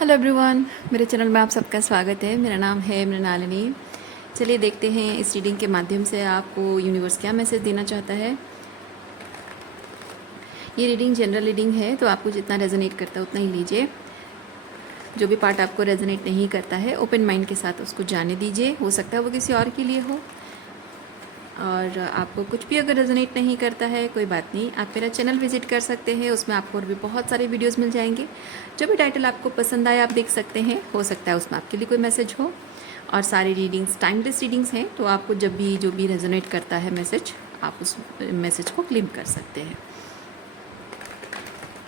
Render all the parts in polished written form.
Hello everyone, मेरे channel में आप सबका स्वागत है। मेरा नाम है मृणालिनी। चलिए देखते हैं इस रीडिंग के माध्यम से आपको यूनिवर्स क्या मैसेज देना चाहता है। ये रीडिंग जनरल रीडिंग है, तो आपको जितना रेजोनेट करता है उतना ही लीजिए। जो भी पार्ट आपको रेजोनेट नहीं करता है, ओपन माइंड के साथ उसको जाने दीजिए। हो सकता है वो किसी और के लिए हो, और आपको कुछ भी अगर रेजोनेट नहीं करता है कोई बात नहीं, आप मेरा चैनल विजिट कर सकते हैं। उसमें आपको और भी बहुत सारे वीडियोस मिल जाएंगे। जो भी टाइटल आपको पसंद आए आप देख सकते हैं। हो सकता है उसमें आपके लिए कोई मैसेज हो। और सारी रीडिंग्स टाइमलेस रीडिंग्स हैं, तो आपको जब भी जो भी रेजोनेट करता है मैसेज, आप उस मैसेज को क्लेम कर सकते हैं।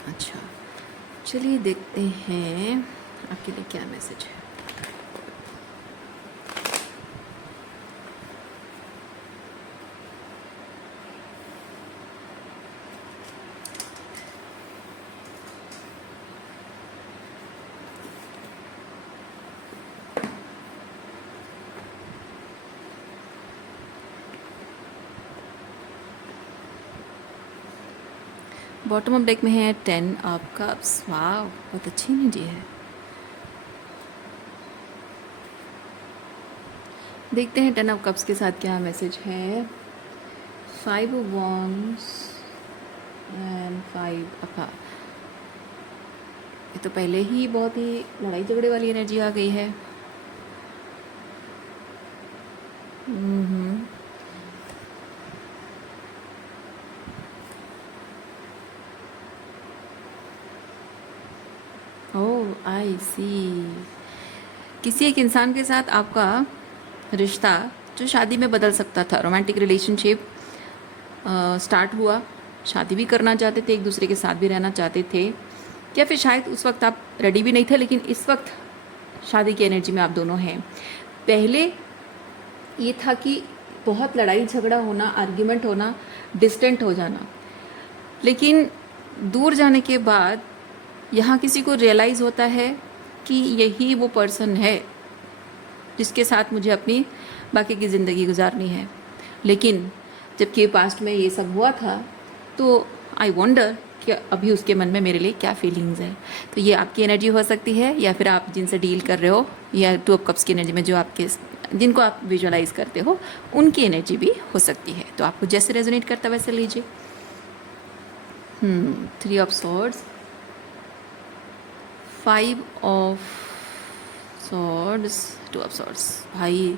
अच्छा, चलिए देखते हैं आपके लिए क्या मैसेज है। बॉटम ऑफ डेक में है 10 ऑफ कप्स। वाह, बहुत अच्छी एनर्जी है। देखते हैं 10 ऑफ कप्स के साथ क्या मैसेज है। 5 of wands and 5 of heart. ये तो पहले ही बहुत ही लड़ाई झगड़े वाली एनर्जी आ गई है। ओह आई सी, किसी एक इंसान के साथ आपका रिश्ता जो शादी में बदल सकता था, रोमांटिक रिलेशनशिप स्टार्ट हुआ। शादी भी करना चाहते थे, एक दूसरे के साथ भी रहना चाहते थे, या फिर शायद उस वक्त आप रेडी भी नहीं थे, लेकिन इस वक्त शादी की एनर्जी में आप दोनों हैं। पहले ये था कि बहुत लड़ाई झगड़ा होना, आर्ग्यूमेंट होना, डिस्टेंट हो जाना, लेकिन दूर जाने के बाद यहाँ किसी को रियलाइज़ होता है कि यही वो पर्सन है जिसके साथ मुझे अपनी बाकी की ज़िंदगी गुजारनी है। लेकिन जबकि पास्ट में ये सब हुआ था, तो आई वंडर कि अभी उसके मन में मेरे लिए क्या फीलिंग्स है। तो ये आपकी एनर्जी हो सकती है, या फिर आप जिनसे डील कर रहे हो, या 2 ऑफ कप्स की एनर्जी में जो आपके जिनको आप विजुअलाइज करते हो उनकी एनर्जी भी हो सकती है। तो आपको जैसे रेजोनेट करता है वैसे लीजिए। 3 of swords, 5 of swords, 2 of swords. भाई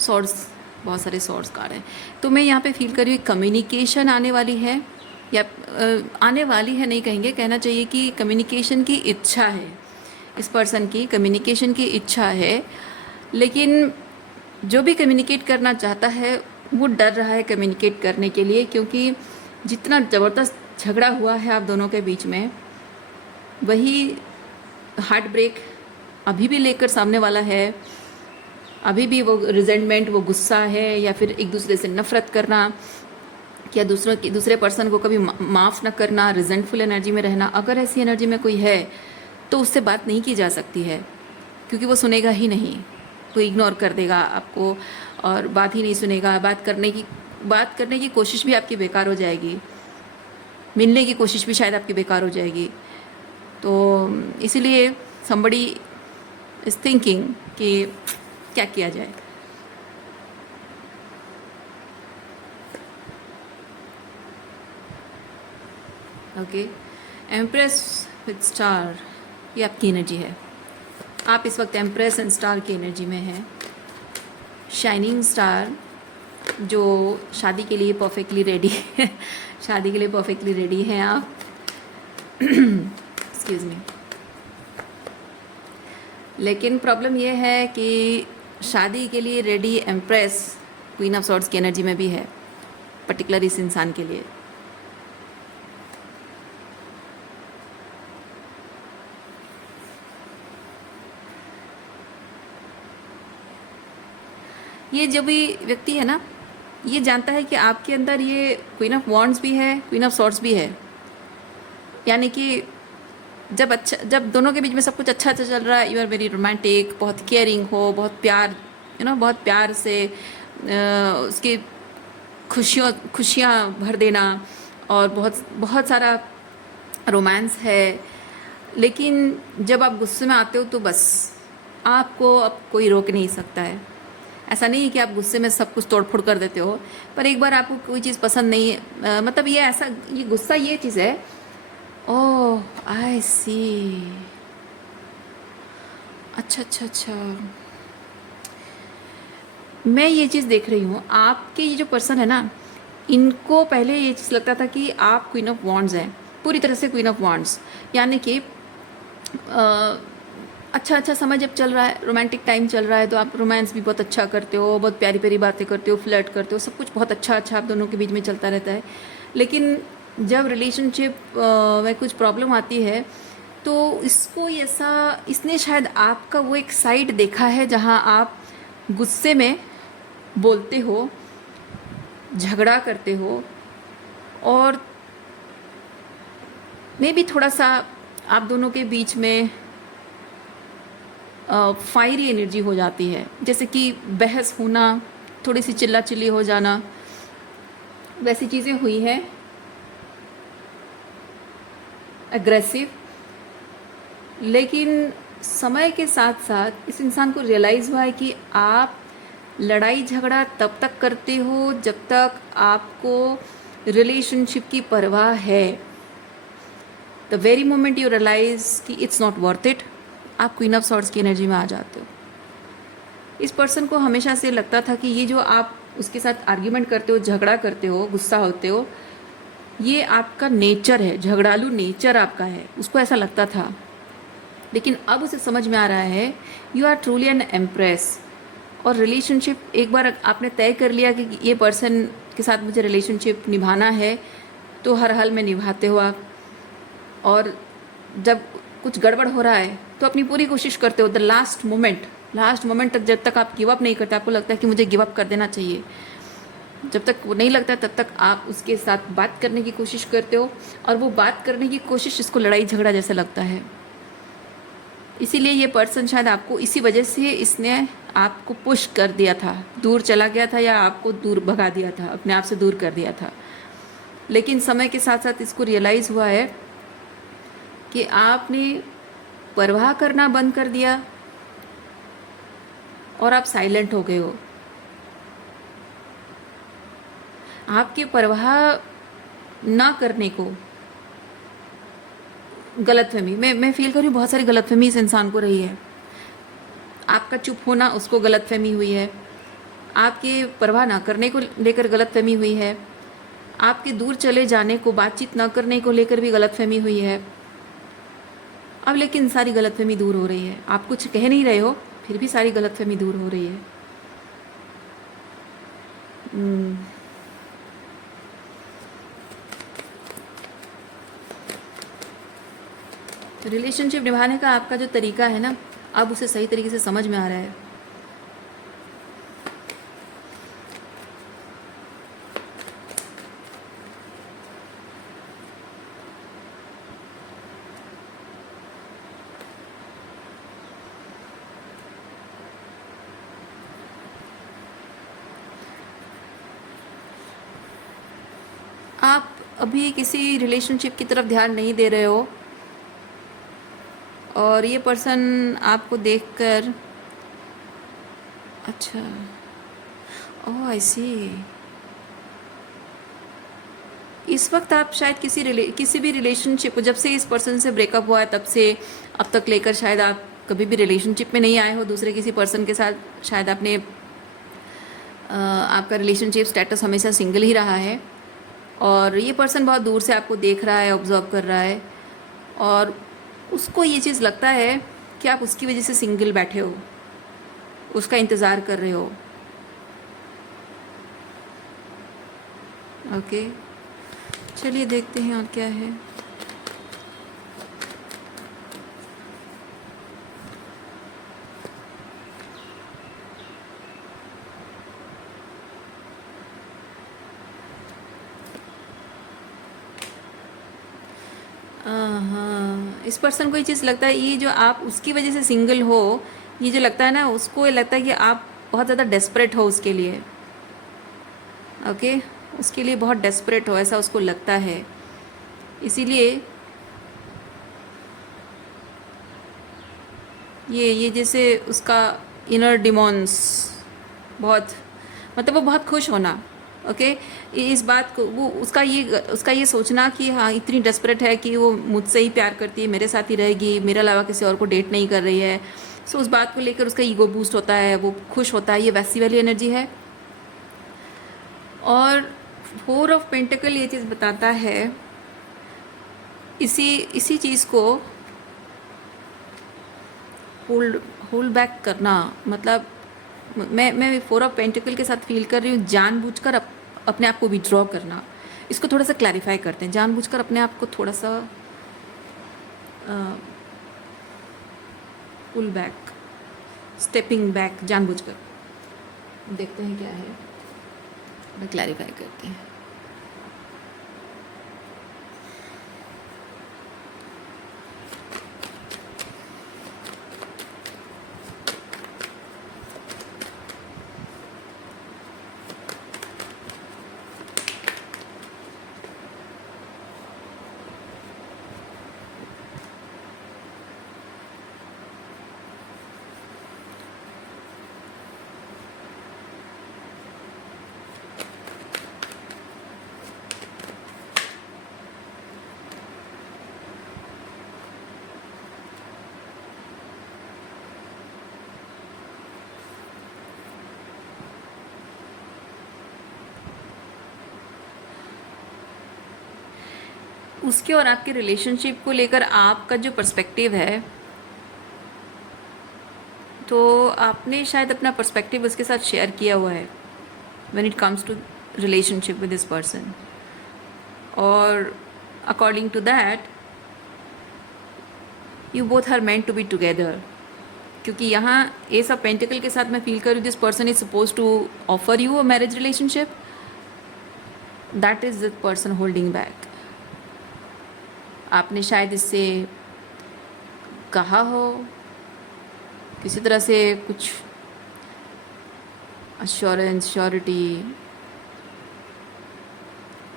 सॉर्ड्स, बहुत सारे सॉर्ड्स कार्ड हैं। तो मैं यहाँ पे फील कर रही हूँ कम्युनिकेशन आने वाली है, या आने वाली है नहीं कहेंगे, कहना चाहिए कि कम्युनिकेशन की इच्छा है। इस पर्सन की कम्युनिकेशन की इच्छा है, लेकिन जो भी कम्युनिकेट करना चाहता है वो डर रहा है कम्युनिकेट करने के लिए, क्योंकि जितना ज़बरदस्त झगड़ा हुआ है आप दोनों के बीच में, वही हार्ट ब्रेक अभी भी लेकर सामने वाला है। अभी भी वो रिजेंटमेंट, वो गुस्सा है, या फिर एक दूसरे से नफरत करना, या दूसरे पर्सन को कभी माफ़ न करना, रिजेंटफुल एनर्जी में रहना। अगर ऐसी एनर्जी में कोई है तो उससे बात नहीं की जा सकती है, क्योंकि वो सुनेगा ही नहीं, वो इग्नोर कर देगा आपको और बात ही नहीं सुनेगा। बात करने की कोशिश भी आपकी बेकार हो जाएगी, मिलने की कोशिश भी शायद आपकी बेकार हो जाएगी। तो इसीलिए somebody is thinking कि क्या किया जाए। ओके, एम्प्रेस विद स्टार, ये आपकी एनर्जी है। आप इस वक्त एम्प्रेस एंड स्टार की एनर्जी में हैं। शाइनिंग स्टार, जो शादी के लिए परफेक्टली रेडी है। शादी के लिए परफेक्टली रेडी हैं आप। Excuse me. लेकिन प्रॉब्लम ये है कि शादी के लिए ready empress queen of swords की एनर्जी में भी है, पर्टिकुलर इस इंसान के लिए। ये जो भी व्यक्ति है ना, ये जानता है कि आपके अंदर ये क्वीन ऑफ वॉन्ड्स भी है, क्वीन ऑफ सॉर्ड्स भी है। यानी कि जब दोनों के बीच में सब कुछ अच्छा अच्छा चल रहा है, यू आर वेरी रोमांटिक, बहुत केयरिंग हो, बहुत प्यार, बहुत प्यार से उसकी खुशियाँ भर देना, और बहुत बहुत सारा रोमांस है, लेकिन जब आप गुस्से में आते हो तो बस आपको अब कोई रोक नहीं सकता है। ऐसा नहीं है कि आप गुस्से में सब कुछ तोड़ फोड़ कर देते हो, पर एक बार आपको कोई चीज़ पसंद नहीं है, मतलब ये ऐसा, ये गुस्सा ये चीज़ है। ओह आई सी। अच्छा अच्छा अच्छा, मैं ये चीज़ देख रही हूँ, आपके ये जो पर्सन है ना, इनको पहले ये चीज़ लगता था कि आप क्वीन ऑफ वॉन्ड्स हैं, पूरी तरह से क्वीन ऑफ वॉन्ड्स, यानी कि अच्छा अच्छा समय जब चल रहा है, रोमांटिक टाइम चल रहा है, तो आप रोमांस भी बहुत अच्छा करते हो, बहुत प्यारी प्यारी बातें करते हो, फ्लर्ट करते हो, सब कुछ बहुत अच्छा अच्छा आप दोनों के बीच में चलता रहता है। लेकिन जब रिलेशनशिप में कुछ प्रॉब्लम आती है, तो इसको ऐसा, इसने शायद आपका वो एक साइड देखा है जहाँ आप गुस्से में बोलते हो, झगड़ा करते हो, और मे भी थोड़ा सा आप दोनों के बीच में फायरी एनर्जी हो जाती है, जैसे कि बहस होना, थोड़ी सी चिल्ला चिल्ली हो जाना, वैसी चीज़ें हुई हैं, एग्रेसिव। लेकिन समय के साथ साथ इस इंसान को रियलाइज़ हुआ है कि आप लड़ाई झगड़ा तब तक करते हो जब तक आपको रिलेशनशिप की परवाह है। The very moment you realise कि इट्स नॉट वर्थ इट, आप क्वीन ऑफ सॉर्ड्स की एनर्जी में आ जाते हो। इस पर्सन को हमेशा से लगता था कि ये जो आप उसके साथ आर्ग्यूमेंट करते हो, झगड़ा करते हो, गुस्सा होते हो, ये आपका नेचर है, झगड़ालू नेचर आपका है, उसको ऐसा लगता था। लेकिन अब उसे समझ में आ रहा है you are truly an empress, और रिलेशनशिप एक बार आपने तय कर लिया कि ये पर्सन के साथ मुझे रिलेशनशिप निभाना है, तो हर हाल में निभाते हो आप। और जब कुछ गड़बड़ हो रहा है तो अपनी पूरी कोशिश करते हो, द लास्ट मोमेंट तक, जब तक आप गिव अप नहीं करते, आपको लगता है कि मुझे गिव अप कर देना चाहिए, जब तक वो नहीं लगता तब तक आप उसके साथ बात करने की कोशिश करते हो, और वो बात करने की कोशिश इसको लड़ाई झगड़ा जैसा लगता है। इसीलिए ये पर्सन शायद आपको इसी वजह से इसने आपको पुश कर दिया था, दूर चला गया था, या आपको दूर भगा दिया था, अपने आप से दूर कर दिया था। लेकिन समय के साथ साथ इसको रियलाइज़ हुआ है कि आपने परवाह करना बंद कर दिया और आप साइलेंट हो गए हो। आपकी परवाह ना करने को गलतफहमी, मैं फील कर रही हूँ बहुत सारी गलतफहमी इस इंसान को रही है। आपका चुप होना उसको गलतफहमी हुई है, आपके परवाह ना करने को लेकर गलतफहमी हुई है, आपके दूर चले जाने को, बातचीत ना करने को लेकर भी गलतफहमी हुई है। अब लेकिन सारी गलतफहमी दूर हो रही है, आप कुछ कह नहीं रहे हो फिर भी सारी गलतफहमी दूर हो रही है। रिलेशनशिप निभाने का आपका जो तरीका है ना, अब उसे सही तरीके से समझ में आ रहा है। आप अभी किसी रिलेशनशिप की तरफ ध्यान नहीं दे रहे हो, और ये पर्सन आपको देखकर, अच्छा, ओह आई सी, इस वक्त आप शायद किसी भी रिलेशनशिप को, जब से इस पर्सन से ब्रेकअप हुआ है तब से अब तक लेकर, शायद आप कभी भी रिलेशनशिप में नहीं आए हो दूसरे किसी पर्सन के साथ। शायद आपने आपका रिलेशनशिप स्टेटस हमेशा सिंगल ही रहा है, और ये पर्सन बहुत दूर से आपको देख रहा है, ऑब्जर्व कर रहा है, और उसको ये चीज़ लगता है कि आप उसकी वजह से सिंगल बैठे हो, उसका इंतज़ार कर रहे हो। ओके, चलिए देखते हैं और क्या है। हाँ, इस पर्सन को ये चीज़ लगता है, ये जो आप उसकी वजह से सिंगल हो, ये जो लगता है ना, उसको ये लगता है कि आप बहुत ज़्यादा डेस्परेट हो उसके लिए। ओके, उसके लिए बहुत डेस्परेट हो, ऐसा उसको लगता है। इसीलिए ये जैसे उसका इनर डिमॉन्स बहुत, मतलब वो बहुत खुश होना। ओके, इस बात को वो उसका ये सोचना कि हाँ इतनी डेस्परेट है कि वो मुझसे ही प्यार करती है, मेरे साथ ही रहेगी, मेरे अलावा किसी और को डेट नहीं कर रही है। सो उस बात को लेकर उसका ईगो बूस्ट होता है, वो खुश होता है, ये वैसी वाली एनर्जी है। और 4 ऑफ पेंटिकल ये चीज़ बताता है, इसी इसी चीज़ को होल्ड होल्ड बैक करना, मतलब मैं 4 ऑफ पेंटिकल के साथ फील कर रही हूँ, जानबूझकर अपने आप को विड्रॉ करना। इसको थोड़ा सा क्लैरिफाई करते हैं, जानबूझकर अपने आप को थोड़ा सा पुल बैक, स्टेपिंग बैक, जानबूझकर। देखते हैं क्या है, मैं क्लैरिफाई करते हैं। उसके और आपके रिलेशनशिप को लेकर आपका जो पर्सपेक्टिव है, तो आपने शायद अपना पर्सपेक्टिव उसके साथ शेयर किया हुआ है when it comes to relationship with this person. और according to that you both are meant to be together. क्योंकि यहाँ एस ऑफ पेंटिकल के साथ मैं फील कर रही हूँ this person is suppose to offer you a marriage relationship, that is the person holding back. आपने शायद इससे कहा हो किसी तरह से कुछ अश्योरेंस, श्योरिटी,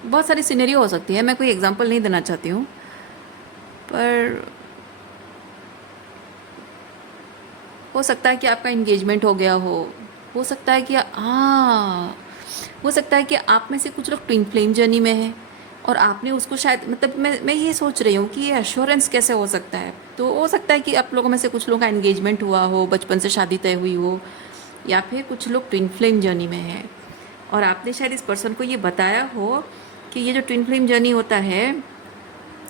बहुत सारी सिनेरियो हो सकती है, मैं कोई एग्जांपल नहीं देना चाहती हूँ, पर हो सकता है कि आपका इंगेजमेंट हो गया हो सकता है कि हाँ, हो सकता है कि आप में से कुछ लोग ट्विन फ्लेम जर्नी में हैं और आपने उसको शायद, मतलब मैं ये सोच रही हूँ कि ये एश्योरेंस कैसे हो सकता है। तो हो सकता है कि आप लोगों में से कुछ लोगों का एंगेजमेंट हुआ हो, बचपन से शादी तय हुई हो, या फिर कुछ लोग ट्विन फ्लेम जर्नी में हैं और आपने शायद इस पर्सन को ये बताया हो कि ये जो ट्विन फ्लेम जर्नी होता है,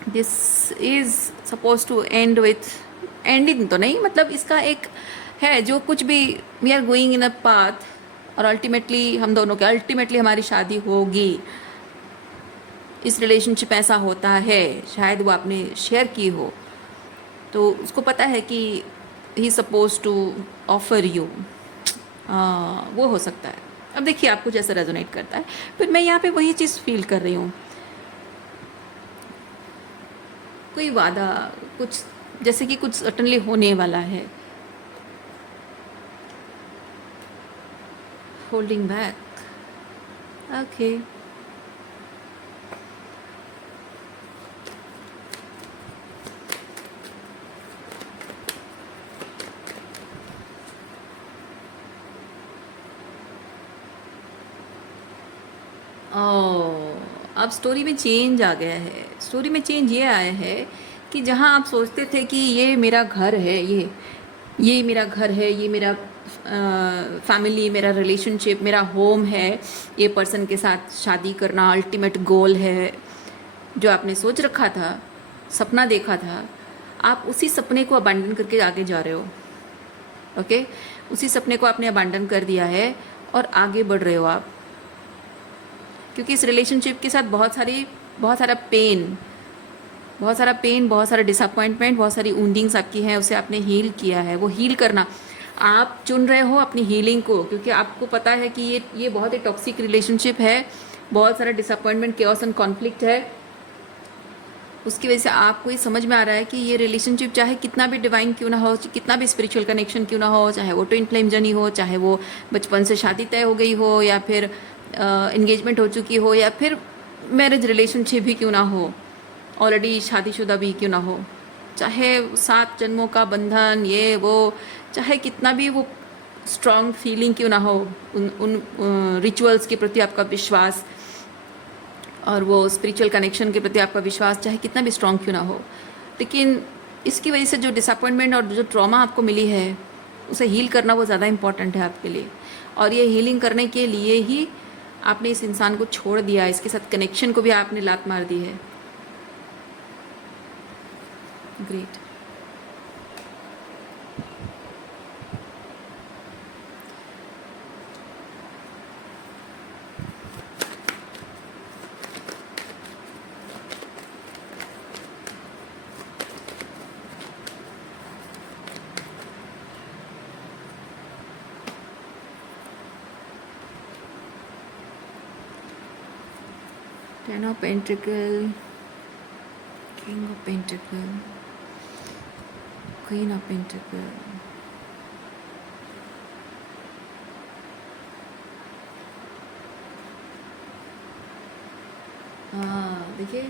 this is suppose to end with, ending तो नहीं, मतलब इसका एक है जो कुछ भी, we are going in a path और अल्टीमेटली हम दोनों के, अल्टीमेटली हमारी शादी होगी। इस रिलेशनशिप ऐसा होता है, शायद वो आपने शेयर की हो, तो उसको पता है कि ही सपोज टू ऑफर यू, वो हो सकता है। अब देखिए आपको जैसा रेजोनेट करता है, फिर मैं यहाँ पे वही चीज़ फील कर रही हूँ, कोई वादा, कुछ जैसे कि कुछ सर्टनली होने वाला है। Holding back, okay. अब स्टोरी में चेंज आ गया है। स्टोरी में चेंज ये आया है कि जहाँ आप सोचते थे कि ये मेरा घर है, ये मेरा घर है, ये मेरा फैमिली, मेरा रिलेशनशिप, मेरा होम है, ये पर्सन के साथ शादी करना अल्टीमेट गोल है, जो आपने सोच रखा था, सपना देखा था, आप उसी सपने को अबैंडन करके आगे जा रहे हो। ओके, उसी सपने को आपने अबैंडन कर दिया है और आगे बढ़ रहे हो आप, क्योंकि इस रिलेशनशिप के साथ बहुत सारा पेन, बहुत सारा डिसअपॉइंटमेंट, बहुत सारी वुंडिंग्स आपकी हैं, उसे आपने हील किया है। वो हील करना आप चुन रहे हो अपनी हीलिंग को, क्योंकि आपको पता है कि ये बहुत ही टॉक्सिक रिलेशनशिप है, बहुत सारा डिसअपॉइंटमेंट, केओस एंड कॉन्फ्लिक्ट है। उसकी वजह से आपको ये समझ में आ रहा है कि ये रिलेशनशिप चाहे कितना भी डिवाइन क्यों ना हो, कितना भी स्पिरिचुअल कनेक्शन क्यों ना हो, चाहे वो ट्विन फ्लेम जर्नी हो, चाहे वो बचपन से शादी तय हो गई हो, या फिर एंगेजमेंट हो चुकी हो, या फिर मैरिज रिलेशनशिप भी क्यों ना हो, ऑलरेडी शादीशुदा भी क्यों ना हो, चाहे 7 जन्मों का बंधन ये वो, चाहे कितना भी वो स्ट्रॉन्ग फीलिंग क्यों ना हो, उन रिचुअल्स के प्रति आपका विश्वास और वो स्पिरिचुअल कनेक्शन के प्रति आपका विश्वास चाहे कितना भी स्ट्रॉन्ग क्यों ना हो, लेकिन इसकी वजह से जो डिसअपॉइंटमेंट और जो ट्रॉमा आपको मिली है उसे हील करना वो ज़्यादा इम्पॉर्टेंट है आपके लिए। और ये हीलिंग करने के लिए ही आपने इस इंसान को छोड़ दिया, इसके साथ कनेक्शन को भी आपने लात मार दी है। Great. Ten of Pentacle, King of Pentacle, Queen of Pentacle. हाँ देखिए,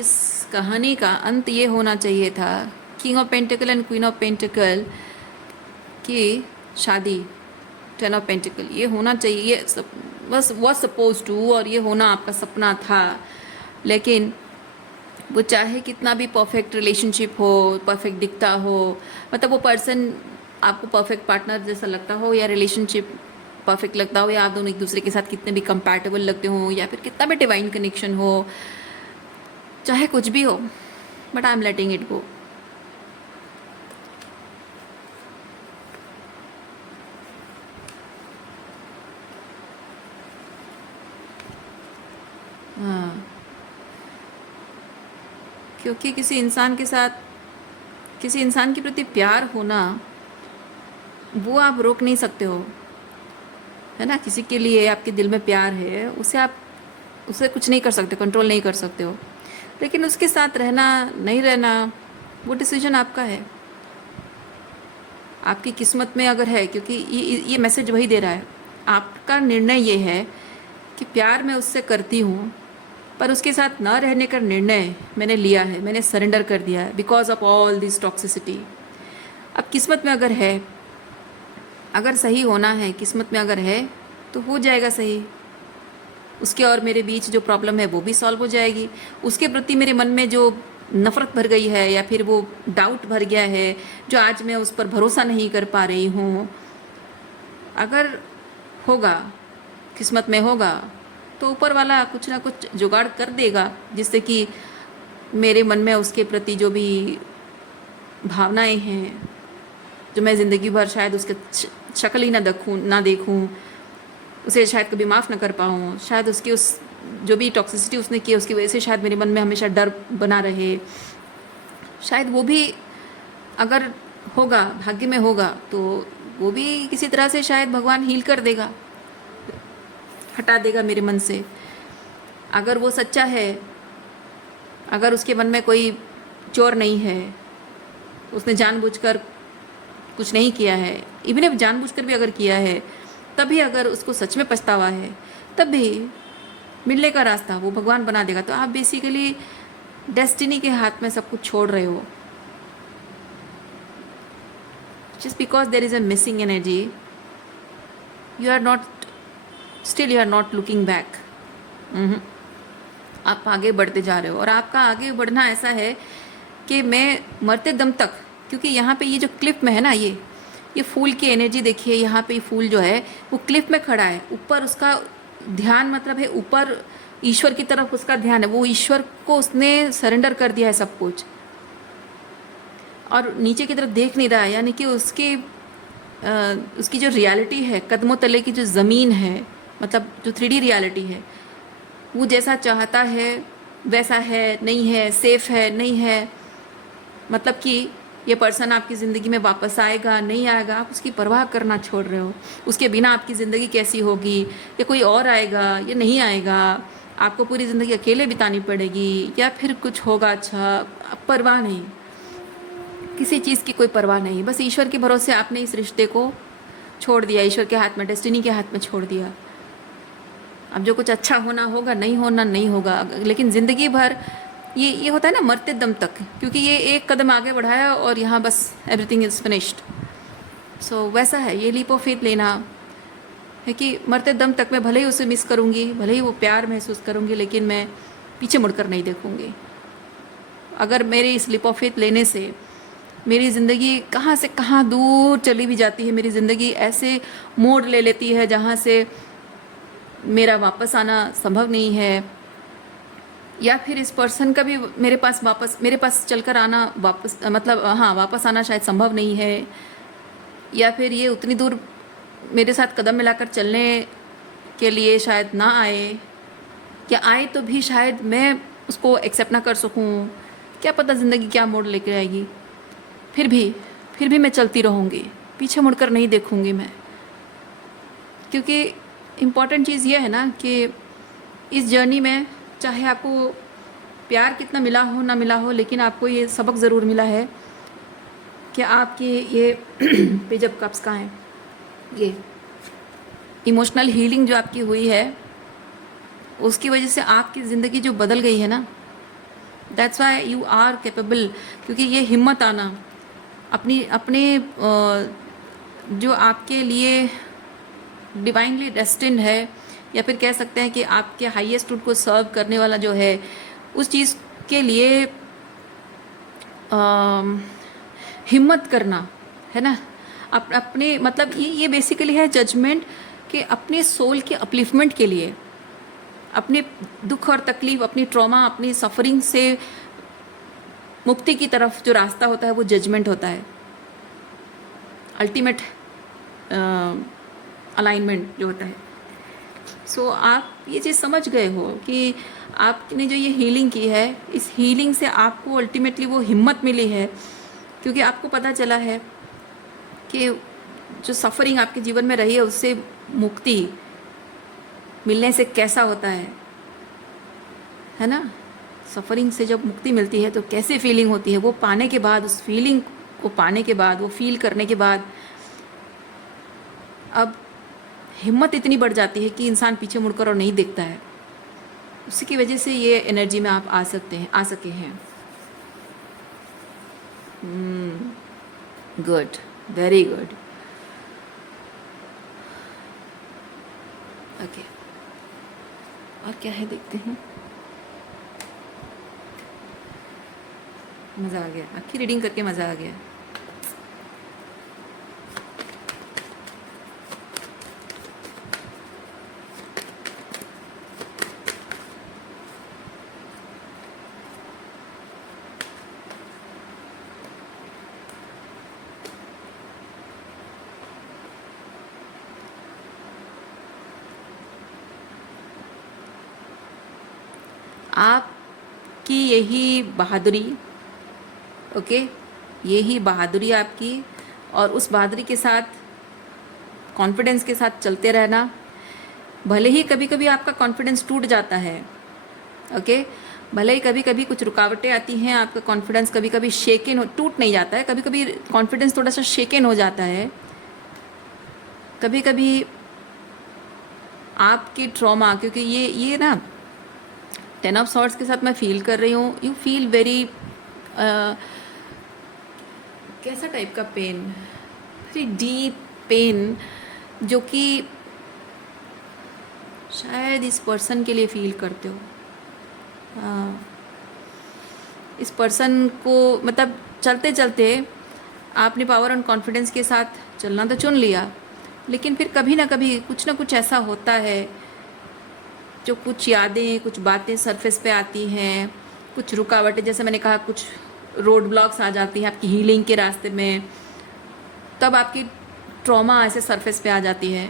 इस कहानी का अंत ये होना चाहिए था, king of pentacle and queen of pentacle की शादी, 10 ऑफ पेंटिकल, ये होना चाहिए बस वॉज सपोज टू, और ये होना आपका सपना था। लेकिन वो चाहे कितना भी परफेक्ट रिलेशनशिप हो, परफेक्ट दिखता हो, मतलब वो पर्सन आपको परफेक्ट पार्टनर जैसा लगता हो या रिलेशनशिप परफेक्ट लगता हो, या आप दोनों एक दूसरे के साथ कितने भी कंपैटिबल लगते हो, या फिर कितना भी डिवाइन कनेक्शन हो, चाहे कुछ भी हो, but I am letting it go. हाँ, क्योंकि किसी इंसान के साथ, किसी इंसान के प्रति प्यार होना वो आप रोक नहीं सकते हो, है ना। किसी के लिए आपके दिल में प्यार है, उसे आप उसे कुछ नहीं कर सकते, कंट्रोल नहीं कर सकते हो, लेकिन उसके साथ रहना नहीं रहना वो डिसीजन आपका है, आपकी किस्मत में अगर है। क्योंकि ये मैसेज वही दे रहा है, आपका निर्णय ये है कि प्यार मैं उससे करती हूँ, पर उसके साथ न रहने का निर्णय मैंने लिया है, मैंने सरेंडर कर दिया है because of all this toxicity. अब किस्मत में अगर है, अगर सही होना है, किस्मत में अगर है तो हो जाएगा सही। उसके और मेरे बीच जो प्रॉब्लम है वो भी सॉल्व हो जाएगी। उसके प्रति मेरे मन में जो नफ़रत भर गई है या फिर वो डाउट भर गया है, जो आज मैं उस पर भरोसा नहीं कर पा रही हूँ, अगर होगा, किस्मत में होगा, तो ऊपर वाला कुछ ना कुछ जुगाड़ कर देगा, जिससे कि मेरे मन में उसके प्रति जो भी भावनाएं हैं, जो मैं ज़िंदगी भर शायद उसके शक्ल ही ना देखूं, उसे शायद कभी माफ़ ना कर पाऊँ, शायद उसकी उस जो भी टॉक्सिसिटी उसने की उसकी वजह से शायद मेरे मन में हमेशा डर बना रहे, शायद वो भी अगर होगा, भाग्य में होगा, तो वो भी किसी तरह से शायद भगवान हील कर देगा, हटा देगा मेरे मन से। अगर वो सच्चा है, अगर उसके मन में कोई चोर नहीं है, उसने जानबूझकर कुछ नहीं किया है, इवन if जानबूझकर भी अगर किया है, तभी अगर उसको सच में पछतावा है, तब भी मिलने का रास्ता वो भगवान बना देगा। तो आप बेसिकली डेस्टिनी के हाथ में सब कुछ छोड़ रहे हो, just because there is a missing energy, you are not, still you are not looking back. आप आगे बढ़ते जा रहे हो, और आपका आगे बढ़ना ऐसा है कि मैं मरते दम तक, क्योंकि यहाँ पे ये जो क्लिफ में है ना, ये फूल की एनर्जी देखिए, यहाँ पे फूल जो है वो क्लिफ में खड़ा है, ऊपर उसका ध्यान, मतलब है ऊपर ईश्वर की तरफ उसका ध्यान है, वो ईश्वर को उसने सरेंडर कर दिया है सब कुछ, और नीचे की तरफ देख नहीं रहा है। यानी कि उसकी जो रियलिटी है, कदमों तले की जो ज़मीन है, मतलब जो 3D रियलिटी है, वो जैसा चाहता है वैसा है, नहीं है, सेफ है, नहीं है। मतलब कि ये पर्सन आपकी ज़िंदगी में वापस आएगा, नहीं आएगा, आप उसकी परवाह करना छोड़ रहे हो। उसके बिना आपकी ज़िंदगी कैसी होगी, या कोई और आएगा या नहीं आएगा, आपको पूरी ज़िंदगी अकेले बितानी पड़ेगी या फिर कुछ होगा, अच्छा, परवाह नहीं, किसी चीज़ की कोई परवाह नहीं। बस ईश्वर के भरोसे आपने इस रिश्ते को छोड़ दिया, ईश्वर के हाथ में, डेस्टिनी के हाथ में छोड़ दिया। अब जो कुछ अच्छा होना होगा, नहीं होना नहीं होगा, लेकिन ज़िंदगी भर ये होता है ना मरते दम तक, क्योंकि ये एक कदम आगे बढ़ाया और यहाँ बस एवरीथिंग इज़ फिनिश्ड। सो वैसा है ये लीप ऑफ फेथ लेना, है कि मरते दम तक मैं भले ही उसे मिस करूँगी, भले ही वो प्यार महसूस करूँगी, लेकिन मैं पीछे मुड़कर नहीं देखूँगी। अगर मेरे इस लीप ऑफ फेथ लेने से मेरी ज़िंदगी कहाँ से कहाँ दूर चली भी जाती है, मेरी ज़िंदगी ऐसे मोड़ ले लेती है जहाँ से मेरा वापस आना संभव नहीं है, या फिर इस पर्सन का भी मेरे पास चलकर आना वापस, मतलब हाँ वापस आना शायद संभव नहीं है, या फिर ये उतनी दूर मेरे साथ कदम मिलाकर चलने के लिए शायद ना आए, या आए तो भी शायद मैं उसको एक्सेप्ट ना कर सकूं। क्या पता ज़िंदगी क्या मोड़ लेकर आएगी। फिर भी मैं चलती रहूँगी, पीछे मुड़कर नहीं देखूँगी मैं, क्योंकि इम्पॉर्टेंट चीज़ ये है ना कि इस जर्नी में चाहे आपको प्यार कितना मिला हो ना मिला हो, लेकिन आपको ये सबक ज़रूर मिला है कि आपके ये पेज ऑफ कप्स का है, ये इमोशनल हीलिंग जो आपकी हुई है उसकी वजह से आपकी ज़िंदगी जो बदल गई है ना, that's why you are capable. क्योंकि ये हिम्मत आना अपने जो आपके लिए डिवाइनली डेस्टिन्ड है, या फिर कह सकते हैं कि आपके हाईएस्ट रूट को सर्व करने वाला जो है, उस चीज़ के लिए हिम्मत करना है ना। अपने मतलब ये बेसिकली है जजमेंट कि अपने सोल के अपलिफ्टमेंट के लिए, अपने दुख और तकलीफ, अपनी ट्रॉमा, अपनी सफरिंग से मुक्ति की तरफ जो रास्ता होता है वो जजमेंट होता है, अल्टीमेट अलाइनमेंट जो होता है। सो आप ये चीज़ समझ गए हो कि आपने जो ये हीलिंग की है, इस हीलिंग से आपको अल्टीमेटली वो हिम्मत मिली है, क्योंकि आपको पता चला है कि जो सफ़रिंग आपके जीवन में रही है उससे मुक्ति मिलने से कैसा होता है ना। सफ़रिंग से जब मुक्ति मिलती है तो कैसी फीलिंग होती है, वो पाने के बाद, उस फीलिंग को पाने के बाद, वो फील करने के बाद अब हिम्मत इतनी बढ़ जाती है कि इंसान पीछे मुड़कर और नहीं देखता है। उसी की वजह से ये एनर्जी में आप आ सके हैं। Good, very good. ओके, और क्या है देखते हैं। मज़ा आ गया, आखिर रीडिंग करके मज़ा आ गया। आपकी यही बहादुरी, ओके, यही बहादुरी आपकी, और उस बहादुरी के साथ, कॉन्फिडेंस के साथ चलते रहना। भले ही कभी कभी आपका कॉन्फिडेंस टूट जाता है, ओके, भले ही कभी कभी कुछ रुकावटें आती हैं, आपका कॉन्फिडेंस कभी कभी शेकन हो, टूट नहीं जाता है, कभी कभी कॉन्फिडेंस थोड़ा सा शेकन हो जाता है। कभी कभी आपकी ट्रॉमा, क्योंकि ये ना 10 ऑफ सॉर्ड्स के साथ मैं फील कर रही हूँ, यू फील वेरी कैसा टाइप का पेन, वेरी डीप पेन, जो कि शायद इस पर्सन के लिए फील करते हो। इस पर्सन को मतलब चलते चलते आपने पावर एंड कॉन्फिडेंस के साथ चलना तो चुन लिया, लेकिन फिर कभी ना कभी कुछ ना कुछ ऐसा होता है जो कुछ यादें, कुछ बातें सरफेस पे आती हैं, कुछ रुकावटें, जैसे मैंने कहा कुछ रोड ब्लॉक्स आ जाती हैं आपकी हीलिंग के रास्ते में, तब आपकी ट्रॉमा ऐसे सरफेस पे आ जाती है।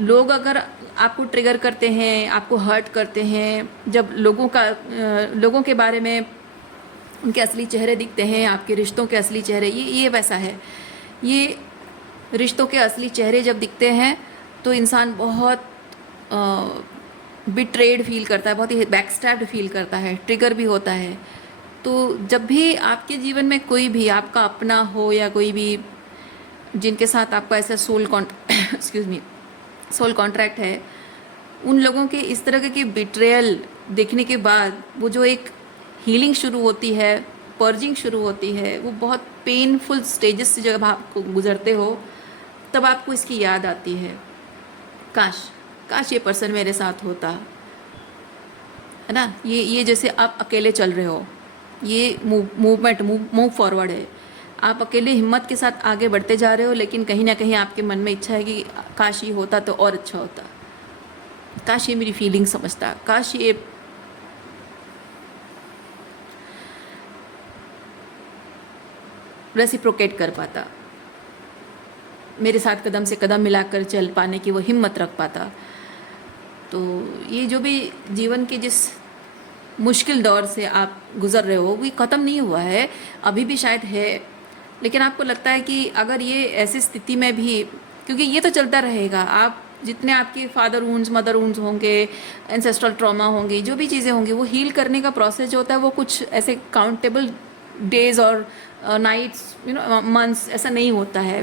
लोग अगर आपको ट्रिगर करते हैं, आपको हर्ट करते हैं, जब लोगों के बारे में उनके असली चेहरे दिखते हैं, आपके रिश्तों के असली चेहरे, ये वैसा है। ये रिश्तों के असली चेहरे जब दिखते हैं तो इंसान बहुत बिट्रेड फील करता है, बहुत ही बैकस्टैब्ड फील करता है, ट्रिगर भी होता है। तो जब भी आपके जीवन में कोई भी आपका अपना हो या कोई भी जिनके साथ आपका ऐसा सोल कॉन्ट्रैक्ट है, उन लोगों के इस तरह के बिट्रेयल देखने के बाद वो जो एक हीलिंग शुरू होती है, पर्जिंग शुरू होती है, वो बहुत पेनफुल स्टेजेस से जब आप गुजरते हो तब आपको इसकी याद आती है, काश काश ये पर्सन मेरे साथ होता, है ना। ये जैसे आप अकेले चल रहे हो, ये मूव फॉरवर्ड है। आप अकेले हिम्मत के साथ आगे बढ़ते जा रहे हो, लेकिन कहीं ना कहीं आपके मन में इच्छा है कि काश ये होता तो और अच्छा होता, काश ये मेरी फीलिंग समझता, काश ये रेसिप्रोकेट कर पाता, मेरे साथ कदम से कदम मिलाकर चल पाने की वो हिम्मत रख पाता। तो ये जो भी जीवन के जिस मुश्किल दौर से आप गुज़र रहे हो, वो ख़त्म नहीं हुआ है, अभी भी शायद है, लेकिन आपको लगता है कि अगर ये ऐसी स्थिति में भी, क्योंकि ये तो चलता रहेगा, आप जितने आपके फादर वुंड्स मदर वुंड्स होंगे, एंसेस्ट्रल ट्रॉमा होंगे, जो भी चीज़ें होंगी, वो हील करने का प्रोसेस जो होता है वो कुछ ऐसे काउंटेबल डेज और नाइट्स, मंथ्स, ऐसा नहीं होता है।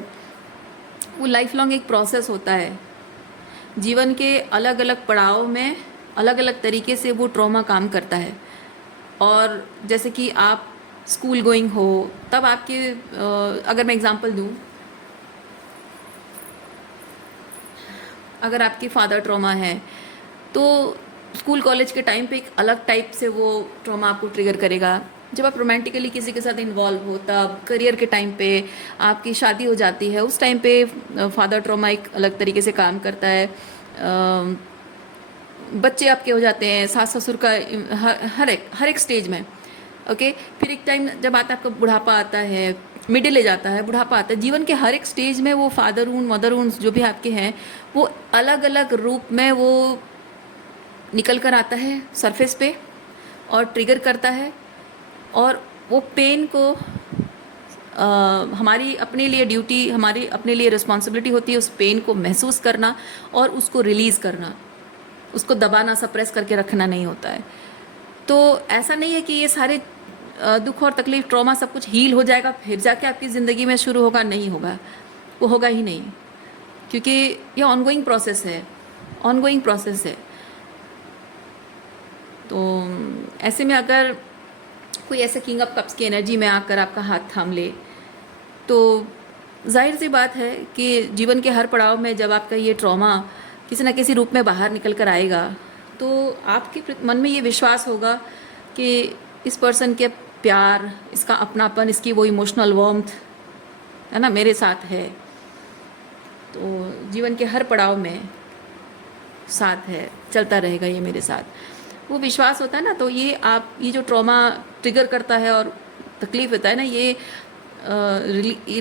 वो लाइफ लॉन्ग एक प्रोसेस होता है। जीवन के अलग अलग पड़ाव में अलग अलग तरीके से वो ट्रॉमा काम करता है। और जैसे कि आप स्कूल गोइंग हो, तब आपके अगर मैं एग्जांपल दूं, अगर आपके फादर ट्रॉमा है तो स्कूल कॉलेज के टाइम पे एक अलग टाइप से वो ट्रॉमा आपको ट्रिगर करेगा। जब आप रोमांटिकली किसी के साथ इन्वॉल्व हो, तब करियर के टाइम पे आपकी शादी हो जाती है, उस टाइम पे फादर ट्रॉमा एक अलग तरीके से काम करता है। बच्चे आपके हो जाते हैं, सास ससुर का हर एक स्टेज में, ओके। फिर एक टाइम जब आता है आपका बुढ़ापा आता है, मिडिल एज आता है, बुढ़ापा आता है, जीवन के हर एक स्टेज में वो फादर वुंड मदर वुंड जो भी आपके हैं वो अलग अलग रूप में वो निकल कर आता है सरफेस पे और ट्रिगर करता है। और वो पेन को हमारी अपने लिए ड्यूटी, हमारी अपने लिए रिस्पॉन्सिबिलिटी होती है उस पेन को महसूस करना और उसको रिलीज़ करना, उसको दबाना, सप्रेस करके रखना नहीं होता है। तो ऐसा नहीं है कि ये सारे दुख और तकलीफ, ट्रॉमा, सब कुछ हील हो जाएगा फिर जाके आपकी ज़िंदगी में शुरू होगा, नहीं होगा, वो होगा ही नहीं, क्योंकि ये ऑनगोइंग प्रोसेस है, ऑनगोइंग प्रोसेस है। तो ऐसे में अगर कोई ऐसे किंग ऑफ कप्स की एनर्जी में आकर आपका हाथ थाम ले, तो जाहिर सी बात है कि जीवन के हर पड़ाव में जब आपका ये ट्रॉमा किसी न किसी रूप में बाहर निकल कर आएगा, तो आपके मन में ये विश्वास होगा कि इस पर्सन के प्यार, इसका अपनापन, इसकी वो इमोशनल वार्मथ, है ना, मेरे साथ है। तो जीवन के हर पड़ाव में साथ है, चलता रहेगा ये मेरे साथ, वो विश्वास होता है ना। तो ये आप, ये जो ट्रॉमा ट्रिगर करता है और तकलीफ़ होता है ना, ये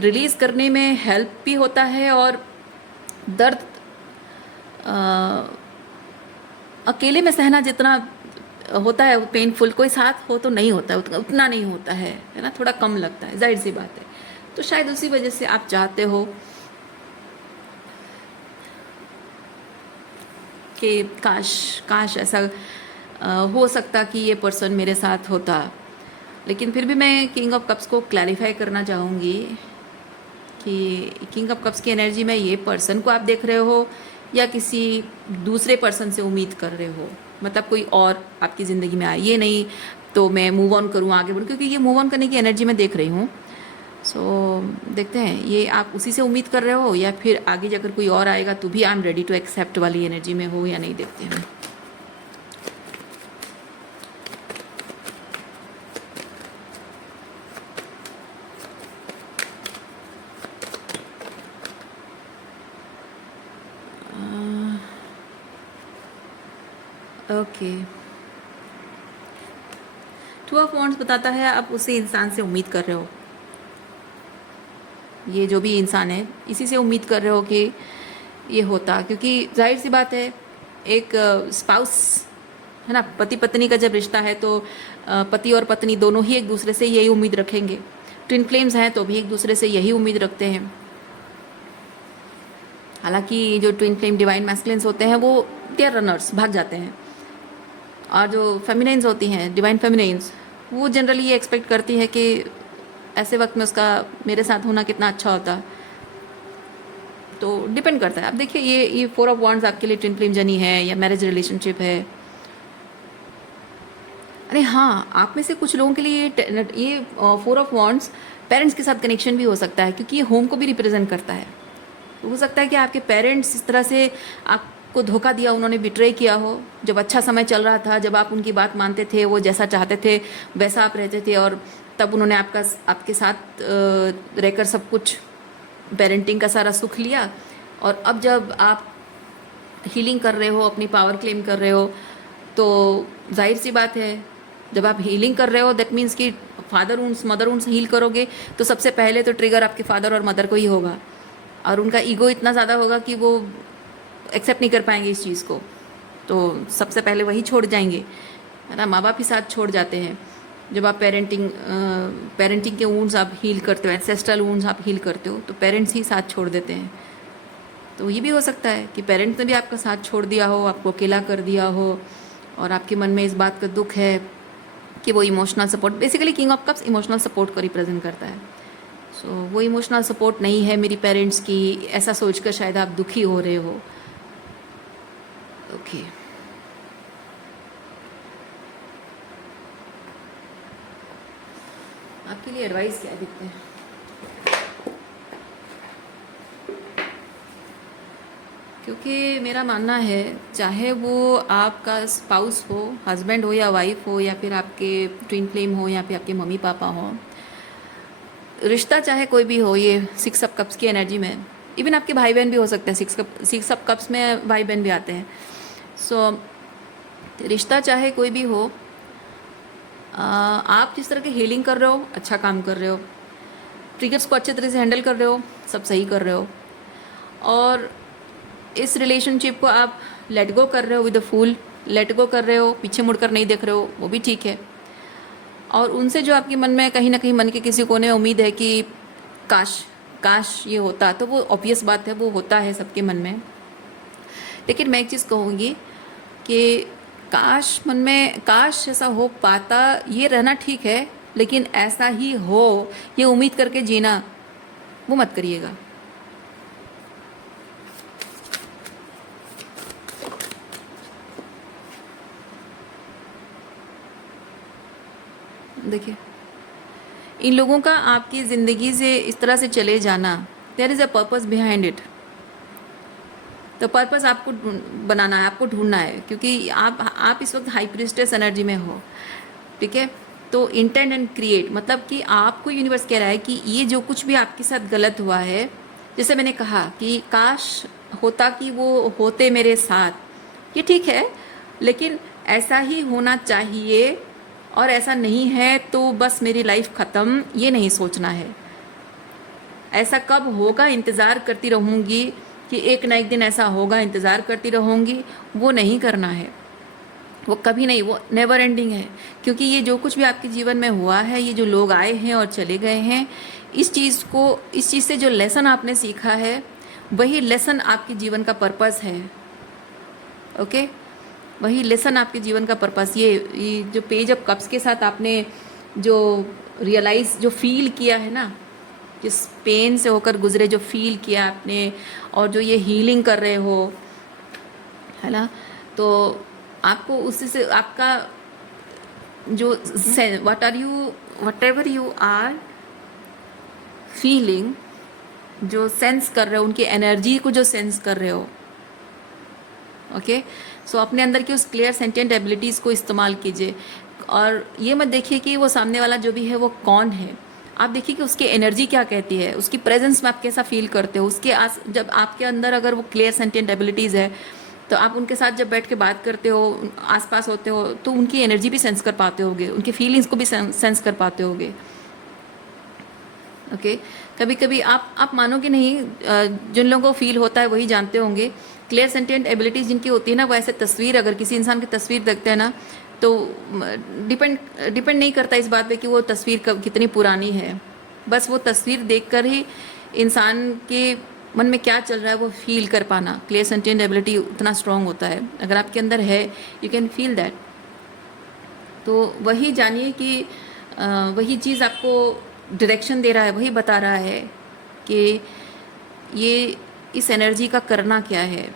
रिलीज़ करने में हेल्प भी होता है। और दर्द अकेले में सहना जितना होता है पेनफुल, कोई साथ हो तो नहीं होता है, उतना नहीं होता है ना, थोड़ा कम लगता है, जाहिर सी बात है। तो शायद उसी वजह से आप चाहते हो कि काश काश ऐसा हो सकता कि ये पर्सन मेरे साथ होता। लेकिन फिर भी मैं किंग ऑफ कप्स को क्लैरिफाई करना चाहूँगी कि किंग ऑफ कप्स की एनर्जी में ये पर्सन को आप देख रहे हो या किसी दूसरे पर्सन से उम्मीद कर रहे हो, मतलब कोई और आपकी ज़िंदगी में आए, ये नहीं तो मैं मूव ऑन करूँ, आगे बढ़ूँ, क्योंकि ये मूव ऑन करने की एनर्जी मैं देख रही हूँ। सो देखते हैं ये आप उसी से उम्मीद कर रहे हो या फिर आगे जाकर कोई और आएगा तो भी I am ready to accept वाली एनर्जी में हो या नहीं, देखते हैं। ओके, टू ऑफ वॉन्ड्स बताता है आप उसी इंसान से उम्मीद कर रहे हो, ये जो भी इंसान है इसी से उम्मीद कर रहे हो कि ये होता, क्योंकि जाहिर सी बात है एक स्पाउस है ना, पति पत्नी का जब रिश्ता है तो पति और पत्नी दोनों ही एक दूसरे से यही उम्मीद रखेंगे। ट्विन फ्लेम्स हैं तो भी एक दूसरे से यही उम्मीद रखते हैं। हालांकि जो ट्विन फ्लेम डिवाइन मैस्कुलिन्स होते हैं वो देयर रनर्स, भाग जाते हैं, और जो फेमिनाइंस होती हैं डिवाइन फेमिनाइंस, वो जनरली ये एक्सपेक्ट करती है कि ऐसे वक्त में उसका मेरे साथ होना कितना अच्छा होता। तो डिपेंड करता है। अब देखिए ये 4 ऑफ वॉन्ड्स आपके लिए ट्विन फ्लेम जर्नी है या मैरिज रिलेशनशिप है, अरे हाँ, आप में से कुछ लोगों के लिए ये 4 ऑफ वॉन्ड्स पेरेंट्स के साथ कनेक्शन भी हो सकता है, क्योंकि ये होम को भी रिप्रेजेंट करता है। तो हो सकता है कि आपके पेरेंट्स इस तरह से आपको धोखा दिया, उन्होंने बिट्रे किया हो। जब अच्छा समय चल रहा था, जब आप उनकी बात मानते थे, वो जैसा चाहते थे वैसा आप रहते थे, और तब उन्होंने आपके साथ रहकर सब कुछ पेरेंटिंग का सारा सुख लिया। और अब जब आप हीलिंग कर रहे हो, अपनी पावर क्लेम कर रहे हो, तो जाहिर सी बात है, जब आप हीलिंग कर रहे हो दैट मीन्स कि father wounds mother wounds heal करोगे, तो सबसे पहले तो ट्रिगर आपके फादर और मदर को ही होगा, और उनका ईगो इतना ज़्यादा होगा कि वो एक्सेप्ट नहीं कर पाएंगे इस चीज़ को। तो सबसे पहले वही छोड़ जाएंगे, है ना। माँ बाप ही साथ छोड़ जाते हैं जब आप पेरेंटिंग के वुंड्स आप हील करते हो, एंसेस्ट्रल वुंड्स आप हील करते हो, तो पेरेंट्स ही साथ छोड़ देते हैं। तो ये भी हो सकता है कि पेरेंट्स ने भी आपका साथ छोड़ दिया हो, आपको अकेला कर दिया हो, और आपके मन में इस बात का दुख है कि वो emotional support, basically king of cups emotional support को रिप्रेजेंट करता है। सो वो इमोशनल सपोर्ट नहीं है मेरी पेरेंट्स की, ऐसा सोचकर शायद आप दुखी हो रहे हो। ओके, आपके लिए एडवाइस क्या दिखते हैं? क्योंकि मेरा मानना है, चाहे वो आपका स्पाउस हो, हस्बैंड हो या वाइफ हो, या फिर आपके ट्विन फ्लेम हो, या फिर आपके मम्मी पापा हो, रिश्ता चाहे कोई भी हो, ये 6 ऑफ कप्स की एनर्जी में इवन आपके भाई बहन भी हो सकते हैं। 6 ऑफ कप्स में भाई बहन भी आते हैं। सो रिश्ता चाहे कोई भी हो, आप जिस तरह की हीलिंग कर रहे हो, अच्छा काम कर रहे हो, ट्रिगर्स को अच्छे तरह से हैंडल कर रहे हो, सब सही कर रहे हो, और इस रिलेशनशिप को आप लेट गो कर रहे हो, with a fool let go कर रहे हो, पीछे मुड़कर नहीं देख रहे हो, वो भी ठीक है। और उनसे जो आपके मन में कहीं ना कहीं मन के किसी कोने में उम्मीद है कि काश काश ये होता, तो वो ऑब्वियस बात है, वो होता है सबके मन में। लेकिन मैं एक चीज़ कहूँगी कि काश मन में काश ऐसा हो पाता, ये रहना ठीक है, लेकिन ऐसा ही हो ये उम्मीद करके जीना वो मत करिएगा। देखिए, इन लोगों का आपकी ज़िंदगी से इस तरह से चले जाना, there is a purpose behind it. तो पर्पस आपको बनाना है, आपको ढूंढना है, क्योंकि आप इस वक्त हाई प्रिस्टेस एनर्जी में हो, ठीक है। तो इंटेंड एंड क्रिएट, मतलब कि आपको यूनिवर्स कह रहा है कि ये जो कुछ भी आपके साथ गलत हुआ है, जैसे मैंने कहा कि काश होता कि वो होते मेरे साथ, ये ठीक है, लेकिन ऐसा ही होना चाहिए, और ऐसा नहीं है तो बस मेरी लाइफ ख़त्म, ये नहीं सोचना है। ऐसा कब होगा इंतज़ार करती रहूँगी कि एक ना एक दिन ऐसा होगा, इंतज़ार करती रहूँगी, वो नहीं करना है, वो कभी नहीं, वो नेवर एंडिंग है। क्योंकि ये जो कुछ भी आपके जीवन में हुआ है, ये जो लोग आए हैं और चले गए हैं, इस चीज़ से जो लेसन आपने सीखा है, वही लेसन आपके जीवन का पर्पस है। ओके, वही लेसन आपके जीवन का पर्पस। ये जो पेज ऑफ कप्स के साथ आपने जो रियलाइज़, जो फील किया है ना, जिस पेन से होकर गुजरे, जो फील किया आपने, और जो ये हीलिंग कर रहे हो, है ना, तो आपको उससे से आपका जो whatever you are feeling, जो सेंस कर रहे हो, उनकी एनर्जी को जो सेंस कर रहे हो, ओके। सो अपने अंदर की उस क्लियर सेंटेंट एबिलिटीज़ को इस्तेमाल कीजिए, और ये मत देखिए कि वो सामने वाला जो भी है वो कौन है, आप देखिए कि उसकी एनर्जी क्या कहती है, उसकी प्रेजेंस में आप कैसा फील करते हो, जब आपके अंदर अगर वो क्लियर सेंटेंट एबिलिटीज़ है, तो आप उनके साथ जब बैठ के बात करते हो, आसपास होते हो, तो उनकी एनर्जी भी सेंस कर पाते होगे, उनकी फीलिंग्स को भी सेंस कर पाते होगे, ओके। कभी कभी आप मानोगे नहीं, जिन लोगों को फील होता है वही जानते होंगे। क्लियर सेंटेंट एबिलिटीज़ जिनकी होती है ना, वो ऐसे तस्वीर, अगर किसी इंसान की तस्वीर देखते हैं ना, तो डिपेंड नहीं करता इस बात पे कि वो तस्वीर कितनी पुरानी है, बस वो तस्वीर देखकर ही इंसान के मन में क्या चल रहा है वो फील कर पाना, क्लियर सेंटेंट एबिलिटी उतना स्ट्रांग होता है। अगर आपके अंदर है, यू कैन फील दैट। तो वही जानिए कि वही चीज़ आपको डायरेक्शन दे रहा है, वही बता रहा है कि ये इस एनर्जी का करना क्या है,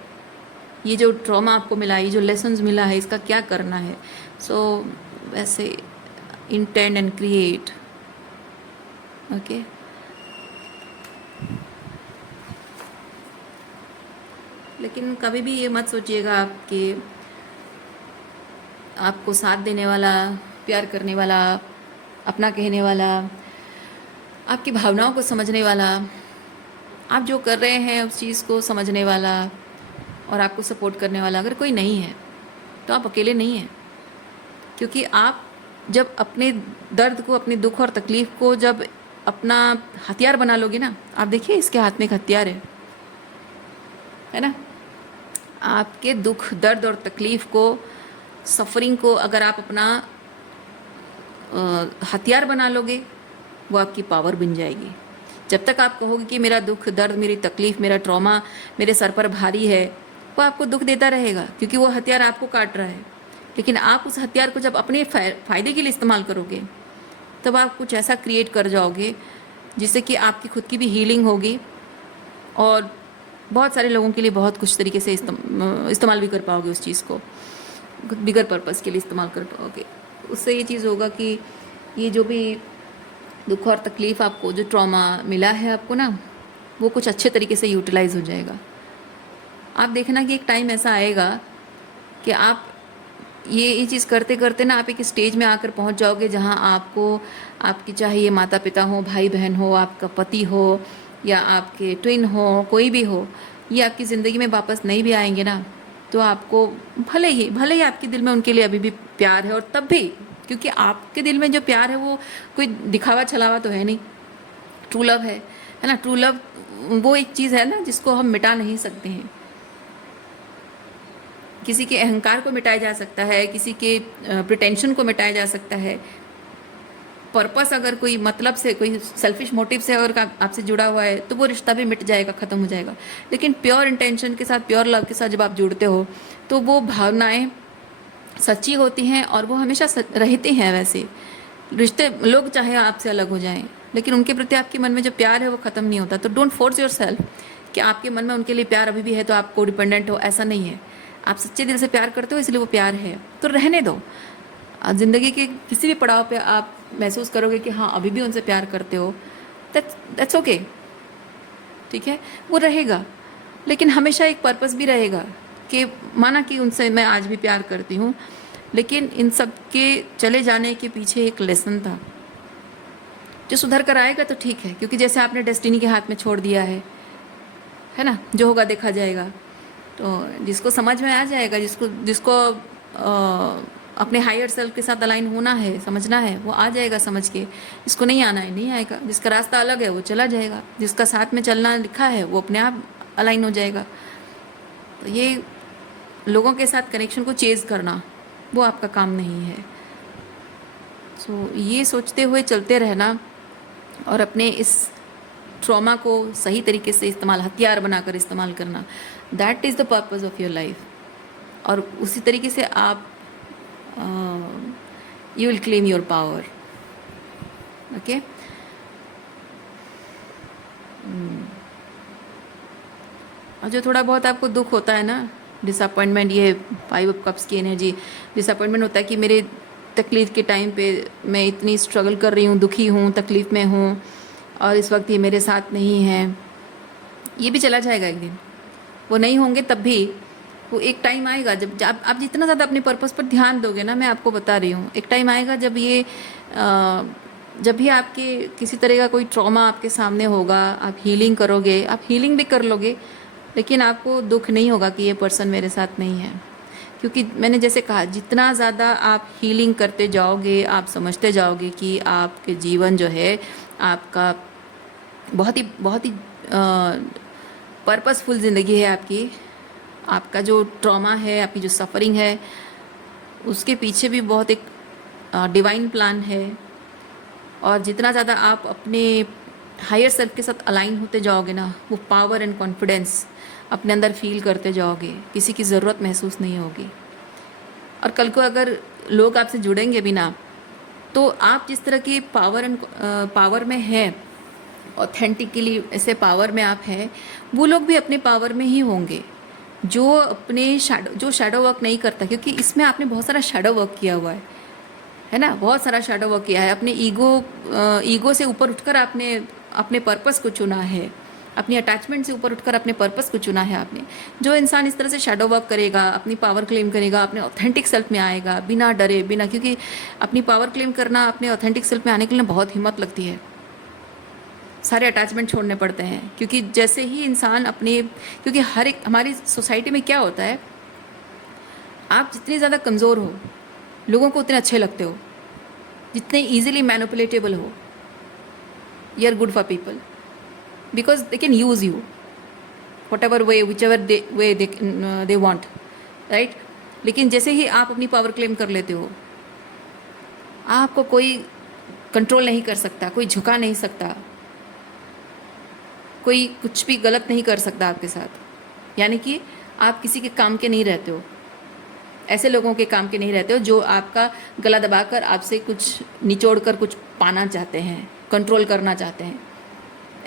ये जो ट्रॉमा आपको मिला, ये जो लेसन्स मिला है, इसका क्या करना है। सो वैसे इंटेंड एंड क्रिएट, ओके। लेकिन कभी भी ये मत सोचिएगा आप कि आपको साथ देने वाला, प्यार करने वाला, अपना कहने वाला, आपकी भावनाओं को समझने वाला, आप जो कर रहे हैं उस चीज़ को समझने वाला और आपको सपोर्ट करने वाला अगर कोई नहीं है तो आप अकेले नहीं हैं। क्योंकि आप जब अपने दर्द को, अपने दुख और तकलीफ़ को जब अपना हथियार बना लोगे ना, आप देखिए इसके हाथ में एक हथियार है ना। आपके दुख, दर्द और तकलीफ़ को, सफरिंग को अगर आप अपना हथियार बना लोगे, वो आपकी पावर बन जाएगी। जब तक आप कहोगे कि मेरा दुख, दर्द, मेरी तकलीफ़, मेरा ट्रॉमा मेरे सर पर भारी है, वो आपको दुख देता रहेगा क्योंकि वो हथियार आपको काट रहा है। लेकिन आप उस हथियार को जब अपने फ़ायदे के लिए इस्तेमाल करोगे, तब आप कुछ ऐसा क्रिएट कर जाओगे जिससे कि आपकी खुद की भी हीलिंग होगी और बहुत सारे लोगों के लिए बहुत कुछ तरीके से इस्तेमाल भी कर पाओगे उस चीज़ को, बिगर पर्पज़ के लिए इस्तेमाल कर पाओगे। उससे ये चीज़ होगा कि ये जो भी दुख और तकलीफ़ आपको, जो ट्रॉमा मिला है आपको ना, वो कुछ अच्छे तरीके से यूटिलाइज़ हो जाएगा। आप देखना कि एक टाइम ऐसा आएगा कि आप ये चीज़ करते करते ना आप एक स्टेज में आकर पहुंच जाओगे जहां आपको, आपकी चाहे ये माता पिता हो, भाई बहन हो, आपका पति हो या आपके ट्विन हो, कोई भी हो, ये आपकी ज़िंदगी में वापस नहीं भी आएंगे ना, तो आपको भले ही आपके दिल में उनके लिए अभी भी प्यार है, और तब भी, क्योंकि आपके दिल में जो प्यार है वो कोई दिखावा छलावा तो है नहीं, ट्रू लव है ना। ट्रू लव वो एक चीज़ है ना जिसको हम मिटा नहीं सकते हैं। किसी के अहंकार को मिटाया जा सकता है, किसी के प्रिटेंशन को मिटाया जा सकता है। पर्पस अगर कोई मतलब से, कोई सेल्फिश मोटिव से अगर आपसे जुड़ा हुआ है तो वो रिश्ता भी मिट जाएगा, ख़त्म हो जाएगा। लेकिन प्योर इंटेंशन के साथ, प्योर लव के साथ जब आप जुड़ते हो तो वो भावनाएं सच्ची होती हैं और वो हमेशा रहते हैं। वैसे रिश्ते, लोग चाहे आपसे अलग हो जाएं, लेकिन उनके प्रति आपके मन में जो प्यार है वो ख़त्म नहीं होता। तो डोंट फोर्स योर सेल्फ कि आपके मन में उनके लिए प्यार अभी भी है तो आप को डिपेंडेंट हो, ऐसा नहीं है। आप सच्चे दिल से प्यार करते हो इसलिए वो प्यार है, तो रहने दो। ज़िंदगी के किसी भी पड़ाव पे आप महसूस करोगे कि हाँ अभी भी उनसे प्यार करते हो, दैट्स ओके, ठीक है, वो रहेगा। लेकिन हमेशा एक पर्पस भी रहेगा कि माना कि उनसे मैं आज भी प्यार करती हूँ, लेकिन इन सब के चले जाने के पीछे एक लेसन था जो सुधर कर आएगा तो ठीक है, क्योंकि जैसे आपने डेस्टिनी के हाथ में छोड़ दिया है ना, जो होगा देखा जाएगा। तो जिसको समझ में आ जाएगा, जिसको अपने हायर सेल्फ के साथ अलाइन होना है, समझना है, वो आ जाएगा समझ के। जिसको नहीं आना है नहीं आएगा, जिसका रास्ता अलग है वो चला जाएगा, जिसका साथ में चलना लिखा है वो अपने आप अलाइन हो जाएगा। तो ये लोगों के साथ कनेक्शन को चेज़ करना वो आपका काम नहीं है। सो ये सोचते हुए चलते रहना और अपने इस ट्रॉमा को सही तरीके से इस्तेमाल, हथियार बनाकर इस्तेमाल करना, that is the purpose of your life. और उसी तरीके से आप you will claim your power, okay. और जो थोड़ा बहुत आपको दुख होता है ना, डिसअपॉइंटमेंट, ये 5 ऑफ कप्स की एनर्जी, डिसअपॉइंटमेंट होता है कि मेरे तकलीफ़ के टाइम पे मैं इतनी स्ट्रगल कर रही हूँ, दुखी हूँ, तकलीफ़ में हूँ और इस वक्त ये मेरे साथ नहीं है। ये भी चला जाएगा एक दिन, वो नहीं होंगे तब भी। वो एक टाइम आएगा जब आप जितना ज़्यादा अपने पर्पस पर ध्यान दोगे ना, मैं आपको बता रही हूँ, एक टाइम आएगा जब ये जब भी आपके किसी तरह का कोई ट्रॉमा आपके सामने होगा, आप हीलिंग करोगे, आप हीलिंग भी कर लोगे, लेकिन आपको दुख नहीं होगा कि ये पर्सन मेरे साथ नहीं है। क्योंकि मैंने जैसे कहा, जितना ज़्यादा आप हीलिंग करते जाओगे, आप समझते जाओगे कि आपके जीवन जो है आपका बहुत ही पर्पसफुल ज़िंदगी है आपकी। आपका जो ट्रॉमा है, आपकी जो सफ़रिंग है, उसके पीछे भी बहुत एक डिवाइन प्लान है। और जितना ज़्यादा आप अपने हायर सेल्फ के साथ अलाइन होते जाओगे ना, वो पावर एंड कॉन्फिडेंस अपने अंदर फील करते जाओगे, किसी की ज़रूरत महसूस नहीं होगी। और कल को अगर लोग आपसे जुड़ेंगे भी ना, तो आप जिस तरह की पावर में हैं, ऑथेंटिकली ऐसे पावर में आप हैं, वो लोग भी अपने पावर में ही होंगे। जो अपने जो शैडो वर्क नहीं करता, क्योंकि इसमें आपने बहुत सारा शैडो वर्क किया हुआ है ना, बहुत सारा शैडो वर्क किया है, अपने ईगो से ऊपर उठकर आपने अपने पर्पस को चुना है, अपनी अटैचमेंट से ऊपर उठकर अपने पर्पस को चुना है आपने। जो इंसान इस तरह से शैडो वर्क करेगा, अपनी पावर क्लेम करेगा, अपने ऑथेंटिक सेल्फ में आएगा बिना डरे, बिना, क्योंकि अपनी पावर क्लेम करना, अपने ऑथेंटिक सेल्फ में आने के लिए बहुत हिम्मत लगती है, सारे अटैचमेंट छोड़ने पड़ते हैं। क्योंकि जैसे ही इंसान अपने, क्योंकि हर एक हमारी सोसाइटी में क्या होता है, आप जितनी ज़्यादा कमज़ोर हो लोगों को उतने अच्छे लगते हो, जितने ईजिली मैनिपुलेटेबल हो, you are good for people because they can use you whatever way, which way they want, right. लेकिन जैसे ही आप अपनी पावर क्लेम कर लेते हो, आपको कोई कंट्रोल नहीं कर सकता, कोई झुका नहीं सकता, कोई कुछ भी गलत नहीं कर सकता आपके साथ। यानी कि आप किसी के काम के नहीं रहते हो, ऐसे लोगों के काम के नहीं रहते हो जो आपका गला दबाकर आपसे कुछ निचोड़ कर कुछ पाना चाहते हैं, कंट्रोल करना चाहते हैं,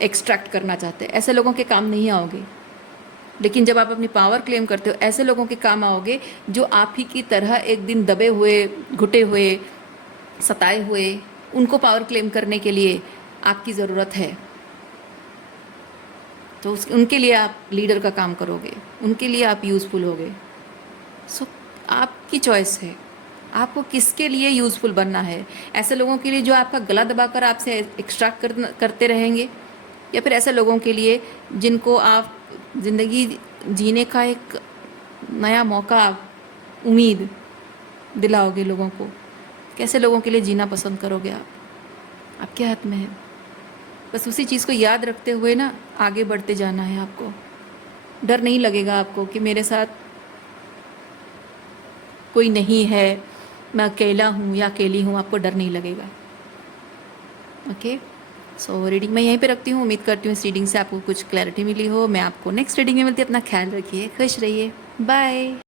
एक्सट्रैक्ट करना चाहते हैं। ऐसे लोगों के काम नहीं आओगे। लेकिन जब आप अपनी पावर क्लेम करते हो, ऐसे लोगों के काम आओगे जो आप ही की तरह एक दिन दबे हुए, घुटे हुए, सताए हुए, उनको पावर क्लेम करने के लिए आपकी ज़रूरत है। तो उनके लिए आप लीडर का काम करोगे, उनके लिए आप यूज़फुल होगे। सो आपकी चॉइस है, आपको किसके लिए यूज़फुल बनना है। ऐसे लोगों के लिए जो आपका गला दबाकर आपसे एक्सट्रैक्ट करते रहेंगे, या फिर ऐसे लोगों के लिए जिनको आप ज़िंदगी जीने का एक नया मौका, उम्मीद दिलाओगे लोगों को। कैसे लोगों के लिए जीना पसंद करोगे आप, आपके हाथ में है। बस उसी चीज़ को याद रखते हुए ना आगे बढ़ते जाना है आपको। डर नहीं लगेगा आपको कि मेरे साथ कोई नहीं है, मैं अकेला हूँ या अकेली हूँ, आपको डर नहीं लगेगा। ओके, सो रीडिंग मैं यहीं पे रखती हूँ। उम्मीद करती हूँ इस रीडिंग से आपको कुछ क्लैरिटी मिली हो। मैं आपको नेक्स्ट रीडिंग में मिलती हूँ। अपना ख्याल रखिए, खुश रहिए, बाय।